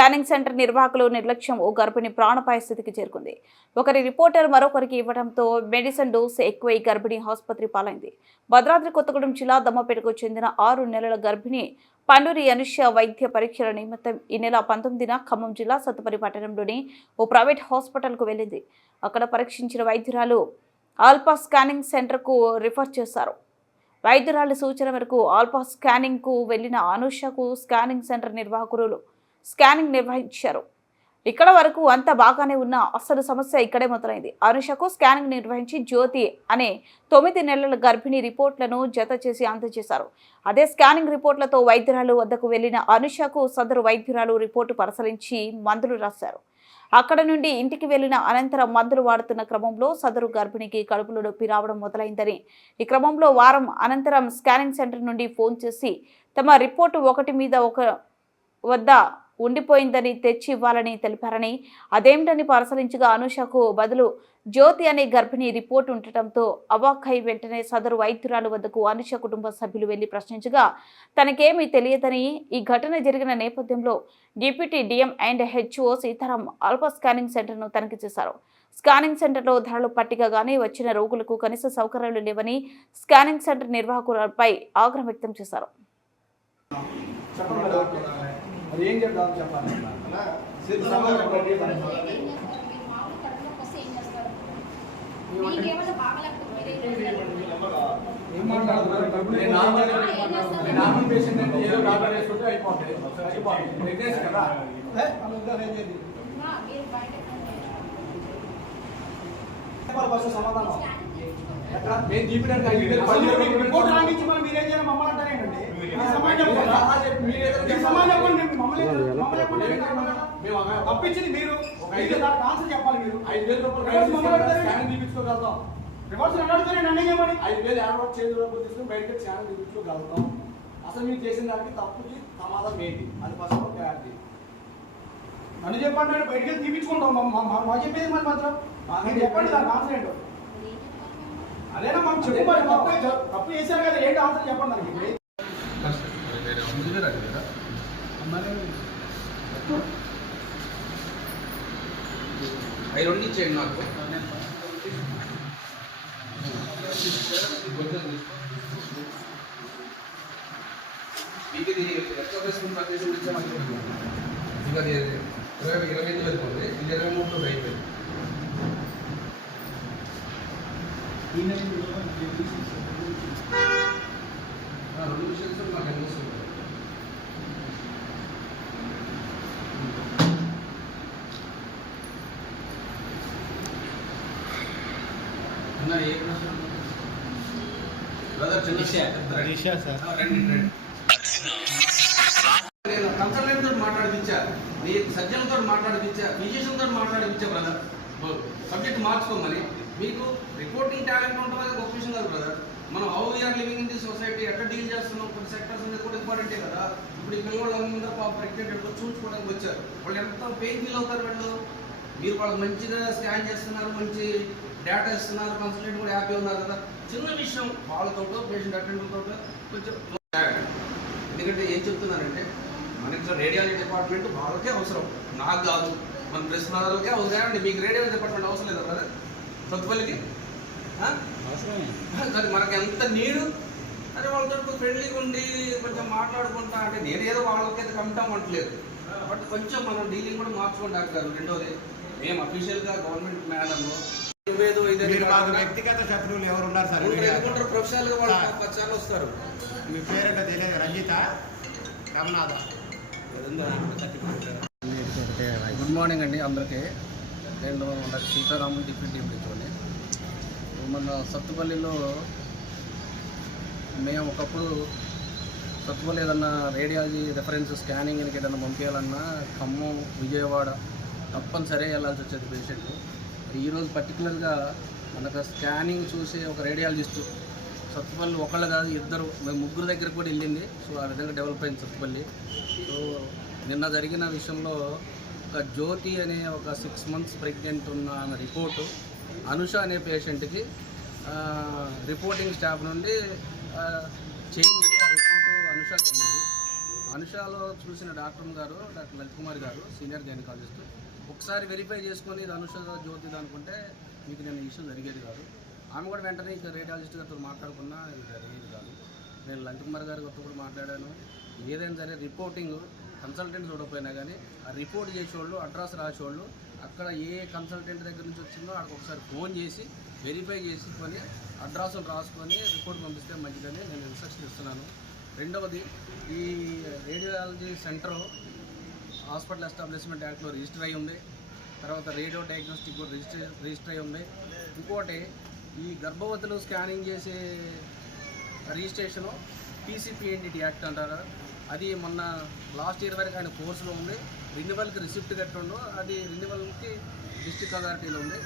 Scanning centre నిర్వాహకులు నిర్లక్ష్యం ఓ గర్భిణి ప్రాణపాయ స్థితికి చేరుకుంది. ఒకరి రిపోర్టర్ మరొకరికి ఇవ్వడంతో మెడిసిన్ డోస్ ఎక్కువై గర్భిణి ఆసుపత్రి పాలైంది. భద్రాద్రి కొత్తగూడెం జిల్లా దమ్మపేటకు చెందిన ఆరు నెలల గర్భిణి పండూరి అనుష్య వైద్య పరీక్షల నిమిత్తం ఈ నెల పంతొమ్మిదిన ఖమ్మం జిల్లా సత్తుపరి పట్టణంలోని ఓ ప్రైవేట్ హాస్పిటల్కు వెళ్ళింది. అక్కడ పరీక్షించిన వైద్యురాలు ఆల్పా స్కానింగ్ సెంటర్కు రిఫర్ చేశారు. వైద్యురాలి సూచన మేరకు ఆల్పా స్కానింగ్కు వెళ్ళిన అనుషకు స్కానింగ్ సెంటర్ నిర్వాహకులు స్కానింగ్ నిర్వహించారు. ఇక్కడ వరకు అంత బాగానే ఉన్న అసలు సమస్య ఇక్కడే మొదలైంది. అనుషకు స్కానింగ్ నిర్వహించి జ్యోతి అనే తొమ్మిది నెలల గర్భిణి రిపోర్ట్లను జత చేసి అందజేశారు. అదే స్కానింగ్ రిపోర్ట్లతో వైద్యురాలు వద్దకు వెళ్ళిన అనుషకు సదరు వైద్యురాలు రిపోర్టు పరిశీలించి మందులు రాశారు. అక్కడ నుండి ఇంటికి వెళ్ళిన అనంతరం మందులు వాడుతున్న క్రమంలో సదరు గర్భిణికి కడుపులో నొప్పి రావడం మొదలైందని ఈ క్రమంలో వారం అనంతరం స్కానింగ్ సెంటర్ నుండి ఫోన్ చేసి తమ రిపోర్టు ఒకటి మీద ఒక వద్ద ఉండిపోయిందని తెచ్చి ఇవ్వాలని తెలిపారని అదేమిటని పరిశీలించగా అనుషకు బదులు జ్యోతి అనే గర్భిణి రిపోర్ట్ ఉండటంతో అవాక్కై వెంటనే సదరు వైద్యురాలు వద్దకు అనుష కుటుంబ సభ్యులు వెళ్ళి ప్రశ్నించగా తనకేమీ తెలియదని ఈ ఘటన జరిగిన నేపథ్యంలో deputy DM and HO Sitaram Alpha scanning సెంటర్ను తనిఖీ చేశారు. స్కానింగ్ సెంటర్లో ధరలు పట్టిక గానీ వచ్చిన రోగులకు కనీస సౌకర్యాలు లేవని స్కానింగ్ సెంటర్ నిర్వాహకులపై ఆగ్రహం వ్యక్తం చేశారు. చెప్పండి డాక్టర్. మరి ఏం చెప్తాను చెప్పాలి సిద్ధ సమాధానం ఏం మాట్లాడుతున్నారు నేను నార్మల్ నేను నార్మల్ పేషెంట్ అంటే ఏదో డాక్టర్ వేసుకుంటే అయిపోతుంది అయిపోతుంది ప్రెగ్నెన్సీ కదా ఏ, అలా వద్దు, ఏం చేయదు. చెప్పాలి ఫస్ట్ సమాధానం. పది వేలు రిపోర్ట్ రాయించి మనం మీరేం చేయాలి మమ్మల్ని అంటారు ఏంటండి మీ సమాజం చెప్పండి. సలహా చెప్పి మీరు ఏదో మీ సమాజం చెప్పండి మమ్మల్ని మమ్మల్ని మేము చెప్పండి మేము ఒక- తప్పించింది మీరు. ఆన్సర్ చెప్పాలి మీరు. ఐదు వేల రూపాయలు తీపించుకోగలుగుతాం. రివర్స్ అడుగుతారు నన్ను చేయమని ఐదు వేలు ఏర్పాటు చేతి రూపాయలు తీసుకుని బయటకి ఛానల్ తీపించుకోగలుగుతాం. అసలు మీరు చేసిన దానికి తప్పుకి సమాధానం ఏంటి? అది ఫస్ట్ క్లారిటీ నన్ను చెప్పండి బయటికి తీపించుకుంటాం. మా- మా- మా- మా చెప్పేది మరి మాత్రం. మీరు చెప్పండి ఆన్సర్ ఏంటో. అదేనా మనం చెప్పు మరి తప్పు తప్పు చేశారు కదా ఏంటి ఆన్సర్ చెప్పండి దానికి. అవి రెండు ఇచ్చేయండి నాకు. మీకు ఇది ఇరవై ఇరవై ఐదు వెళ్తుంది ఇది ఇరవై బ్రదర్ రెండు సార్ బ్రదర్ రండి రండి నేను కన్సల్టెంట్ మాట్లాడిపించా నీ సర్జన్ మాట్లాడిపించా ఫిజిషియన్ మాట్లాడిపించా బ్రదర్ సబ్జెక్ట్ మార్చుకోమని మీకు రిపోర్టింగ్ ట్యాబ్ ఉంటుంది అది గొప్ప విషయం కాదు brother are living in the society ఎట్లా డీల్ చేస్తున్నాం కొన్ని సెక్టర్స్ అనేది కూడా ఇంపార్టెంటే కదా? ఇప్పుడు ఈ పిల్లలు అందరూ పాప ప్రెగ్నెంట్ ఎట్లా చూసుకోవడానికి వచ్చారు. వాళ్ళు ఎంత పెయిన్ ఫీల్ అవుతారు వీళ్ళు? మీరు వాళ్ళకి మంచిగా స్కాన్ చేస్తున్నారు మంచి డేటా ఇస్తున్నారు కన్సల్టెంట్ కూడా హ్యాపీ ఉన్నారు కదా? చిన్న విషయం వాళ్ళతో పేషెంట్ అటెండర్తో కొంచెం ఎందుకంటే ఏం చెప్తున్నారంటే మనకి రేడియాలజీ డిపార్ట్మెంట్ వాళ్ళకే అవసరం. నాకు కాదు మన ప్రెస్ వాళ్ళకే అవసరం. మీకు రేడియాలజీ డిపార్ట్మెంట్ అవసరం లేదా కదా సత్తుపల్లికి అది మనకి ఎంత నీడు అదే వాళ్ళతో ఫ్రెండ్లీగా ఉండి కొంచెం మాట్లాడుకుంటా అంటే నేను ఏదో వాళ్ళకైతే కమిటాం అంటలేదు బట్ కొంచెం మనం డీలింగ్ కూడా మార్చుకోండి డాక్టర్ రెండోది. మేము అఫీషియల్గా గవర్నమెంట్ మేడం వ్యక్తిగత శత్రువులు ఎవరు ఉన్నారు సార్ ఎందుకుంటారు ప్రొఫెషనల్గా వాళ్ళు సార్లు వస్తారు. మీ పేరేంటో తెలియదు. రంజిత రమనాథ గుడ్ మార్నింగ్ అండి అందరికీ. నేను సీతారాములు డిప్యూటీ డిప్యూటీని మన సత్తుపల్లిలో మేము ఒకప్పుడు సత్తుపల్లి ఏదన్నా రేడియాలజీ రెఫరెన్స్ స్కానింగ్కి ఏదైనా పంపించాలన్నా ఖమ్మం విజయవాడ తప్పనిసరి వెళ్ళాల్సి వచ్చేది పేషెంట్ ఈరోజు పర్టికులర్గా మనకు స్కానింగ్ చూసే ఒక రేడియాలజిస్ట్ సత్తుపల్లి ఒకళ్ళు కాదు ఇద్దరు. మేము ముగ్గురు దగ్గర కూడా వెళ్ళింది. సో ఆ విధంగా డెవలప్ అయింది సత్తుపల్లి. సో నిన్న జరిగిన విషయంలో ఒక జ్యోతి అనే ఒక సిక్స్ మంత్స్ ప్రెగ్నెంట్ ఉన్న ఆమె రిపోర్టు అనుష అనే పేషెంట్కి రిపోర్టింగ్ స్టాఫ్ నుండి చేంజ్ ఆ రిపోర్టు అనుషకి వెళ్ళింది అనుషాలో చూసిన డాక్టర్ గారు డాక్టర్ లలిత్ కుమార్ గారు సీనియర్ గైనకాలజిస్ట్ ఒకసారి వెరిఫై చేసుకొని ఇది అనుష జ్యోతిది అనుకుంటే మీకు నేను ఈ ఇష్యూ జరిగేది కాదు. ఆమె కూడా వెంటనే ఇక రేడియాలజిస్ట్ గారితో మాట్లాడుకున్నా ఇది జరిగేది కాదు. నేను లలిత్ కుమార్ గారి కూడా మాట్లాడాను. ఏదైనా సరే రిపోర్టింగ్ కన్సల్టెంట్ చూడకపోయినా కానీ ఆ రిపోర్ట్ చేసేవాళ్ళు అడ్రస్ రాసేవాళ్ళు అక్కడ ఏ కన్సల్టెంట్ దగ్గర నుంచి వచ్చిందో అక్కడికి ఒకసారి ఫోన్ చేసి వెరిఫై చేసుకొని అడ్రస్ను రాసుకొని రిపోర్ట్ పంపిస్తే మంచిదని నేను ఇన్స్ట్రక్షన్ ఇస్తున్నాను రెండవది ఈ రేడియాలజీ సెంటర్ హాస్పిటల్ ఎస్టాబ్లిష్మెంట్ యాక్ట్లో రిజిస్టర్ అయి ఉంది. తర్వాత రేడియో డయాగ్నోస్టిక్ కూడా రిజిస్టర్ రిజిస్టర్ అయి ఉంది. ఇంకోటి ఈ గర్భవతులు స్కానింగ్ చేసే రిజిస్ట్రేషను టీసీపీఎన్డిటి యాక్ట్ అంటారు. అది మొన్న లాస్ట్ ఇయర్ వరకు ఆయన కోర్సులో ఉంది రెన్యువల్కి రిసిప్ట్ కట్టుండు అది రెన్యువల్కి డిస్ట్రిక్ట్ అథారిటీలో ఉంది